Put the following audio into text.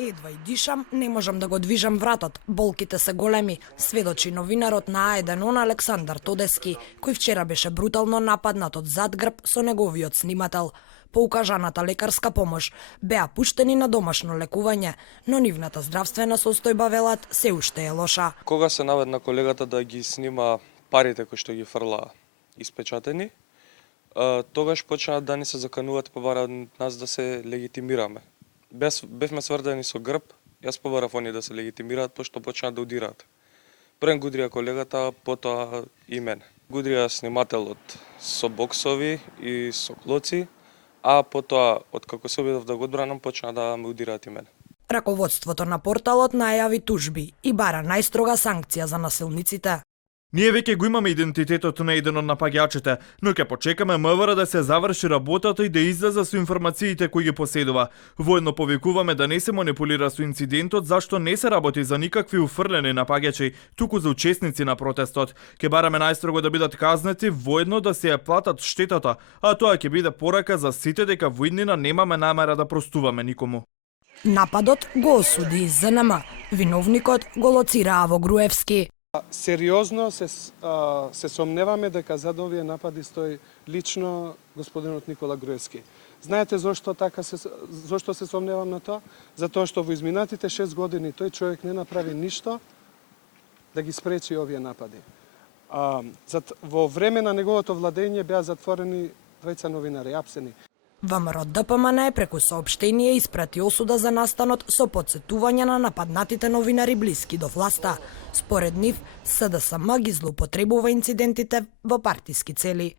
Едва и дишам, не можам да го движам вратот. Болките се големи, сведочи новинарот на А1 Александар Тодески, кој вчера беше брутално нападнат од зад грб со неговиот снимател. По укажаната лекарска помош беа пуштени на домашно лекување, но нивната здравствена состојба, велат, се уште е лоша. Кога се наведна колегата да ги снима парите кои што ги фрла испечатени, тогаш почнаа да ни се закануваат, побараат нас да се легитимираме. Бевме сврдени со грб, јас побарав они да се легитимираат, пошто почнаа да удираат. Прен го удрија колегата, потоа и мене. Го удрија снимателот со боксови и со клоци, а потоа, откако се обидов да го одбранам, почнаа да ме удираат и мене. Раководството на порталот најави тужби и бара најстрога санкција за насилниците. Ние веќе го имаме идентитетот на еден од напаѓачите, но ќе почекаме МВР да се заврши работата и да излезе со информациите кои ги поседува. Воедно повикуваме да не се манипулира со инцидентот, зашто не се работи за никакви уфрлени напаѓачи, туку за учесници на протестот. Ќе бараме најстрого да бидат казнети, воедно да се ја платат штетата, а тоа ќе биде порака за сите дека во иднина немаме намера да простуваме никому. Нападот го осуди ЗНМ. Виновникот го лоцираа во Груевски. Сериозно се сомневаме дека зад овие напади стои лично господинот Никола Груевски. Знаете зошто се сомневам на тоа? Затоа што во изминатите 6 години тој човек не направи ништо да ги спречи овие напади. Во време на неговото владење беа затворени двајца новинари, апсени. ВМРО ДПМН преку соопштение испрати осуда за настанот со потсетување на нападнатите новинари блиски до власта. Според нив, СДСМ ги злоупотребува инцидентите во партиски цели.